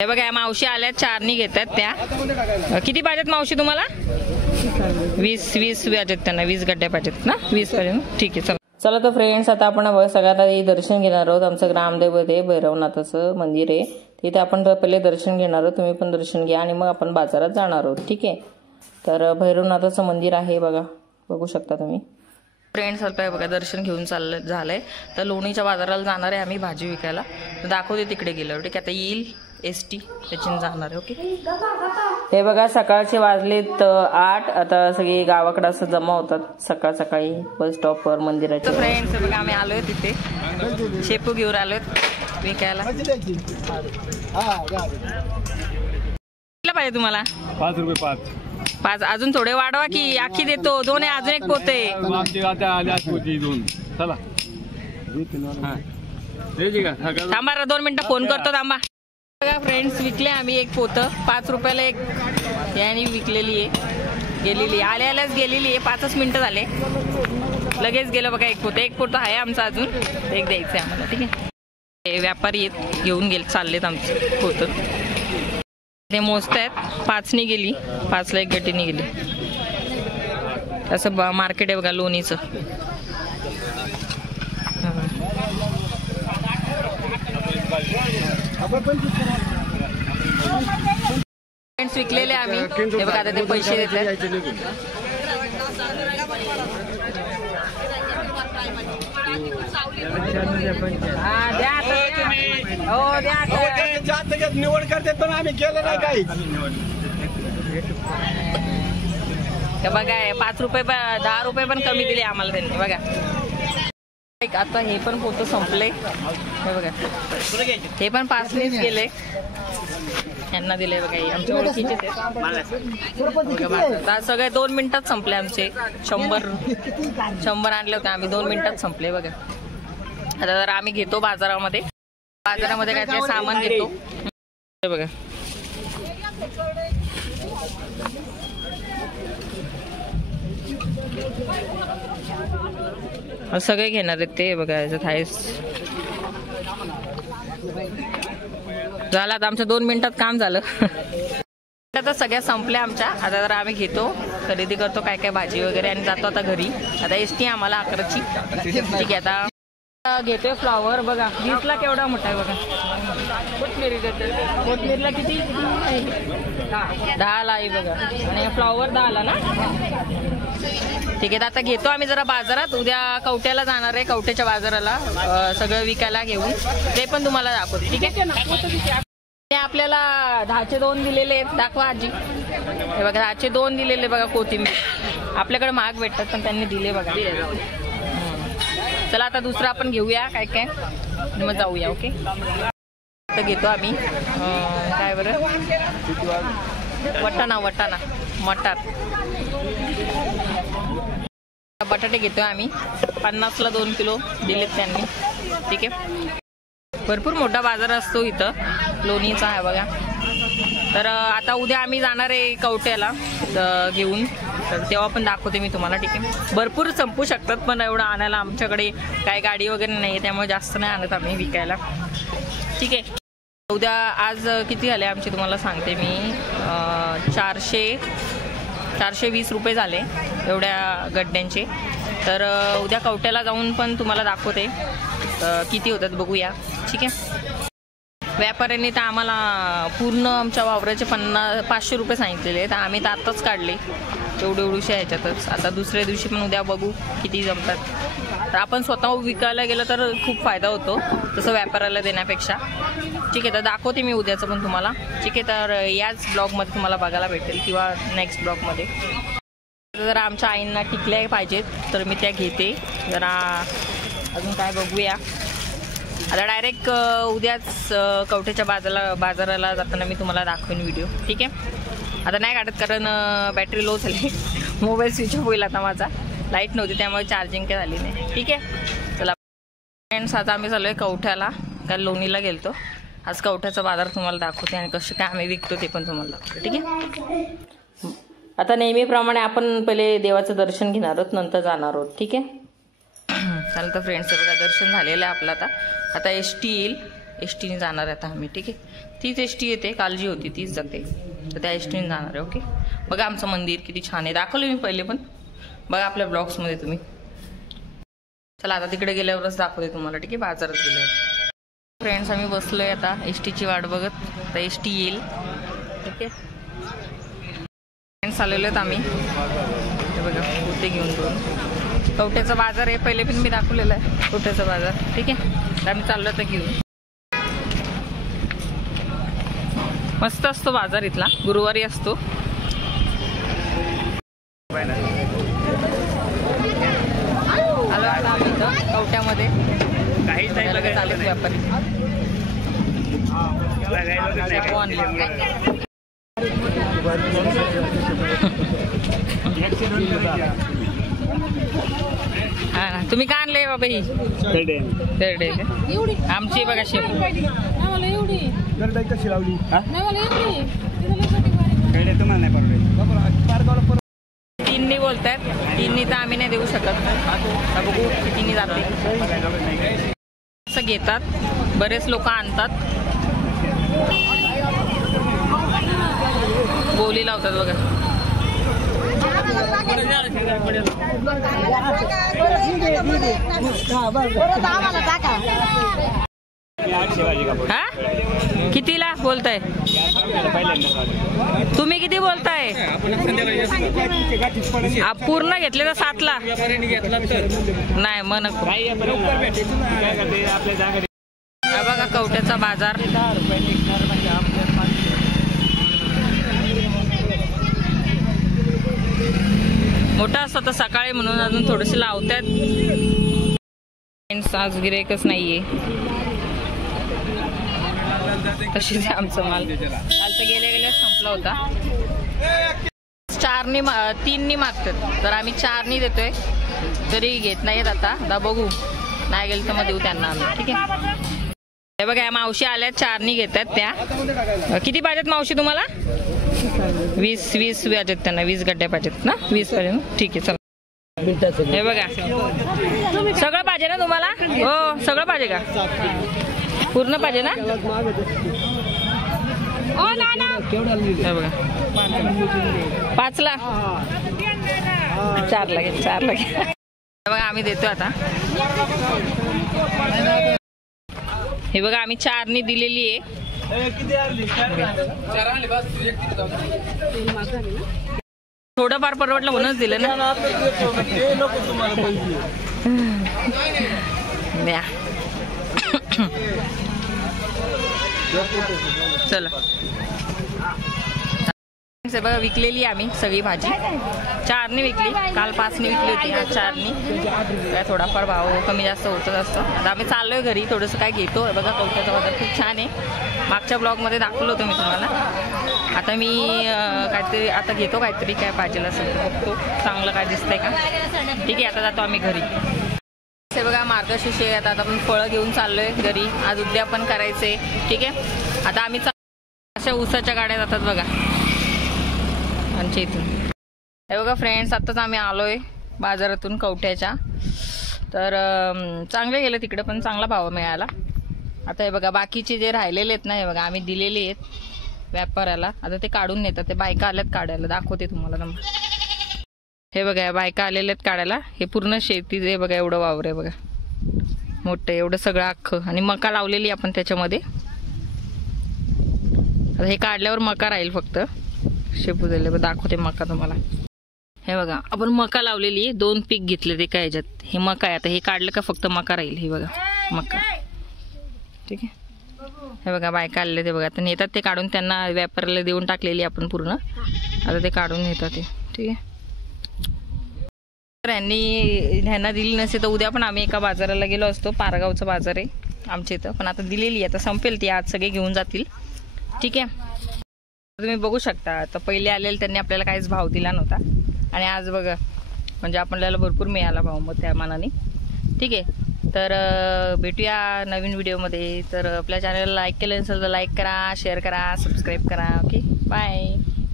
हे बघा या मावशी आल्या, 4 घेतात त्या. किती पाहिजेत मावशी तुम्हाला? 20 पाहिजेत त्यांना, 20 गड्ड्या पाहिजेत ना, 20 पर्यंत. ठीक आहे, चला. चला तर फ्रेंड्स, आता आपण सगळ्यात आधी दर्शन घेणार आहोत. आमचं ग्रामदैवत आहे, भैरवनाथाचं मंदिर आहे, तिथे आपण पहिले दर्शन घेणार आहोत. तुम्ही पण दर्शन घ्या आणि मग आपण बाजारात जाणार आहोत. ठीक आहे. तर भैरवनाथाचं मंदिर आहे बघा, बघू शकता तुम्ही. फ्रेंड्स आता बघा दर्शन घेऊन झालंय. तर लोणीच्या बाजाराला जाणार आहे आम्ही भाजी विकायला. तर दाखवते तिकडे गेल्यावर. ठीक आहे, आता येईल ST त्याच्याने जाणार आहे. ओके. हे बघा सकाळचे वाजलेत 8. आता सगळी गावाकडे असं जमा होतात सकाळ सकाळी बस स्टॉपवर मंदिराच्या. फ्रेंड्स बघा आम्ही आलोय तिथे, शेपू घेऊन आलोय विकायला. किती पाहिजे तुम्हाला? 5 रुपये 5. अजून थोडे वाढवा की आखी देतो. 2 आहे, अजून 1 पोते. थांबा 2 मिनिटं फोन करतो, थांबा. बघा फ्रेंड्स विकले आम्ही 1 पोतं. 5 रुपयाला 1 यानी विकलेली आहे, गेलेली आल्याच गेलेली आहे. 5च मिनिटं झाले, लगेच गेलं बघा 1 पोतं. 1 पोतं आहे आमचं अजून, 1 द्यायचं आहे आम्हाला. ठीक आहे. व्यापारी येत घेऊन गेले, चाललेत आमचं पोतं. ते मोजतायत. 5नी गेली, 5ला 1 गड्डी गेली. असं मार्केट आहे बघा लोणीचं. फ्रेंड्स विकलेले आम्ही. हे बघा आता ते पैसे देतात. निवड करते पण आम्ही केलं नाही काही. बघा 5 रुपये 10 रुपये पण कमी दिले आम्हाला त्यांनी. बघा आता हे पण पोतं संपले. हे बघा हे पण 5नीच गेले, यांना दिले बघा. आमच्या ओळखीचे सगळे 2 मिनिटात संपले आमचे. 100 आणले होते आम्ही, 2 मिनिटात संपले बघा. आता जर आम्ही घेतो बाजारामध्ये काय काय सामान घेतो. हे बघा सगळे घेणार आहेत ते. बघा याच्यात आहे झालं. आता आमच्या 2 मिनिटात काम झालं. आता सगळ्या संपल्या आमच्या. आता जर आम्ही घेतो, खरेदी करतो काय काय भाजी वगैरे आणि जातो आता घरी. आता ST आम्हाला 11ची. ठीक आहे. आता घेतोय फ्लॉवर. बघा 20ला केवढा मोठा आहे बघा. कोथमीरला किती 10ला आहे बघा. आणि फ्लॉवर 10ला ना. ठीक आहे. आता घेतो आम्ही जरा बाजारात. उद्या कवट्याला जाणार आहे, कवट्याच्या बाजाराला सगळं विकायला घेऊन. ते पण तुम्हाला दाखवते. ठीक आहे. ते आपल्याला 10चे 2 दिलेले आहेत. दाखवा आजी. हे बघा 10चे 2 दिलेले बघा. कोथिंबीर आपल्याकडे महाग भेटतात पण त्यांनी दिले बघा. चला आता दुसरं आपण घेऊया काय काय मग जाऊया. ओके. तर घेतो आम्ही काय बरं वटाणा मटार बटाटे घेतोय आम्ही. 50ला 2 किलो दिलेत त्यांनी. ठीक आहे. भरपूर मोठा बाजार असतो इथं लोणीचा आहे बघा. तर आता उद्या आम्ही जाणार आहे कवट्याला घेऊन. तर तेव्हा पण दाखवते मी तुम्हाला. ठीक आहे. भरपूर संपू शकतात पण एवढं आणायला आमच्याकडे काय गाडी वगैरे नाही आहे, त्यामुळे जास्त नाही आणत आम्ही विकायला. ठीक आहे. उद्या आज किती झाले आमचे तुम्हाला सांगते मी. 420 रुपये झाले एवढ्या गड्ड्यांचे. तर उद्या कवट्याला जाऊन पण तुम्हाला दाखवते किती होतात बघूया. ठीक आहे. व्यापाऱ्यांनी तर आम्हाला पूर्ण आमच्या वावराचे 500 रुपये सांगितलेले. तर आम्ही तर आत्ताच काढले एवढ्याशा ह्याच्यातच. आता दुसऱ्या दिवशी पण उद्या बघू किती जमतात. तर आपण स्वतः विकायला गेलं तर खूप फायदा होतो तसं व्यापाऱ्याला देण्यापेक्षा. ठीक आहे. तर दाखवते मी उद्याचं पण तुम्हाला. ठीक आहे. तर याच ब्लॉगमध्ये तुम्हाला बघायला भेटेल किंवा नेक्स्ट ब्लॉगमध्ये. जरा आमच्या आईंना टिकल्या पाहिजेत तर मी त्या घेते. जरा अजून काय बघूया. आता डायरेक्ट उद्याच कवठ्याच्या बाजाराला जाताना मी तुम्हाला दाखवेन व्हिडिओ. ठीक आहे. आता नाही काढत कारण बॅटरी लो झाली. मोबाईल स्विच ऑफ होईल आता माझा. लाईट नव्हती त्यामुळे चार्जिंग काय झाली नाही. ठीक आहे. चला फ्रेंड्स आता आम्ही चालू आहे कवठ्याला. काल लोणीला गेलतो. आज कवठ्याचा बाजार तुम्हाला दाखवते आणि कसं काय आम्ही विकतो ते पण तुम्हाला दाखवते. ठीक आहे. आता नेहमीप्रमाणे आपण पहिले देवाचं दर्शन घेणार आहोत, नंतर जाणार आहोत. ठीक आहे. चालतं फ्रेंड्स. बघा दर्शन झालेलं आहे आपलं. आता ST येईल एस टीने जाणार आहे आता आम्ही. ठीक आहे, तीच एस टी येते, काल जी होती तीच जाते, तर त्या एस टीने जाणार आहे. ओके, बघा आमचं मंदिर किती छान आहे, दाखवलं मी पहिले पण, बघा आपल्या ब्लॉग्समध्ये तुम्ही. चला आता तिकडे गेल्यावरच दाखवते तुम्हाला. ठीक आहे, बाजारात गेल्यावर. फ्रेंड्स आम्ही बसलोय आता एस टीची वाट बघत, आता एस टी येईल. ठीक आहे फ्रेंड्स, आलेलो आहेत आम्ही. हे बघा कुठे घेऊन जाऊन कवठ्याचा बाजार आहे, पहिले पण मी दाखवलेला आहे कवठ्याचा बाजार. ठीक आहे, तर आम्ही चाललो तर घेऊन. मस्त असतो बाजार इथला, गुरुवारी असतो. आलो आता आम्ही इथं कवठ्यामध्ये, चालेल व्यापारी. हा ना, तुम्ही का आणले बाबा ही? तेरडे आमची बघा शेप. तीननी बोलतायत, तीननी तर आम्ही नाही देऊ शकत. बघू कितीनी जाते. असं घेतात, बरेच लोक आणतात, बोली लावतात बघा. हा कितीला बोलताय तुम्ही? किती बोलताय? पूर्ण घेतले तर 7ला नाही मग नको. बघा कवठ्याचा बाजार. मोठा असतं तर सकाळी म्हणून अजून थोडेसे लावतात. आज गिराईकच नाहीये, तशीच आमचं माल काल तर गेल्या संपला होता. 3नी मागतात, तर आम्ही 4नी देतोय, तरी घेत नाहीत. आता बघू, नाही गेलं तर मग देऊ त्यांना आम्ही. ठीक आहे, हे बघा या मावशी आल्या, 4नी घेतात त्या. किती पाहिजेत मावशी तुम्हाला? 20 पाहिजेत त्यांना, 20 गड्ड्या पाहिजेत ना? 20 पाहिजे. ठीक आहे, चला. हे बघा सगळं पाहिजे ना तुम्हाला? हो सगळं पाहिजे का? पूर्ण पाहिजे ना? हे बघा 5ला 4 लागेल, 4 लागेल. बघा आम्ही देतो आता. हे बघा आम्ही 4नी दिलेली आहे. थोडंफार परवडलं म्हणूनच दिलं ना. द्या चला. बघा विकलेली आम्ही सगळी भाजी. 4नी विकली, काल 5नी विकली होती, आज 4नी. काय थोडाफार भाव कमी जास्त होतच असतं. आता आम्ही चाललोय घरी, थोडंसं काय घेतो. बघा कवठ्याचा बाजार खूप छान आहे, मागच्या ब्लॉगमध्ये दाखवलं होतं मी तुम्हाला. आता मी काहीतरी आता घेतो, काहीतरी काय पाहिजे असेल तर बघतो चांगलं काय दिसतंय का. ठीक आहे, आता जातो आम्ही घरी. हे बघा मार्गशीर्ष आहे, आता आपण फळं घेऊन चाललोय घरी. आज उद्यापन करायचंय. ठीक आहे, आता आम्ही अशा ऊसाच्या गाड्या जातात बघा आमच्या इथून. हे बघा फ्रेंड्स, आत्ताच आम्ही आलोय बाजारातून कवठ्याच्या. तर चांगले गेले तिकडे, पण चांगला भाव मिळाला. आता हे बघा बाकीचे जे राहिलेले आहेत ना, हे बघा आम्ही दिलेले आहेत व्यापाऱ्याला. आता ते काढून नेतात, ते बायका आल्यात काढायला, दाखवते तुम्हाला. हे बघा या बायका आलेल्या आहेत काढायला. हे पूर्ण शेती जे बघा एवढं वावर आहे बघा, मोठं एवढं सगळं अख्खं. आणि मका लावलेली आपण त्याच्यामध्ये. आता हे काढल्यावर मका राहील फक्त. शेपू दिले दाखवते मका तुम्हाला. हे बघा आपण मका लावलेली आहे, 2 पीक घेतले ते काय ह्याच्यात. हे मका आहे, आता हे काढलं का फक्त मका राहील. हे बघा मका. ठीक आहे, हे बघा बायका आलेले ते बघा. आता नेतात ते काढून, त्यांना व्यापाऱ्याला देऊन टाकलेली आपण पूर्ण. आता ते काढून नेतात ते. ठीक आहे, तर ह्यांना दिली नसते तर उद्या पण आम्ही एका बाजाराला गेलो असतो. पारगावचा बाजार आहे आमच्या इथं, पण आता दिलेली. आता संपेल ती, आज सगळे घेऊन जातील. ठीक आहे, तुम्ही बघू शकता. आता पहिले आलेले त्यांनी आपल्याला काहीच भाव दिला नव्हता, आणि आज बघा म्हणजे आपल्याला भरपूर मिळाला भाव मग त्या मानाने. ठीक आहे, तर भेटूया नवीन व्हिडिओमध्ये. तर आपल्या चॅनलला लाईक केलं नसेल तर लाईक करा, शेअर करा, सबस्क्राईब करा. Okay, bye.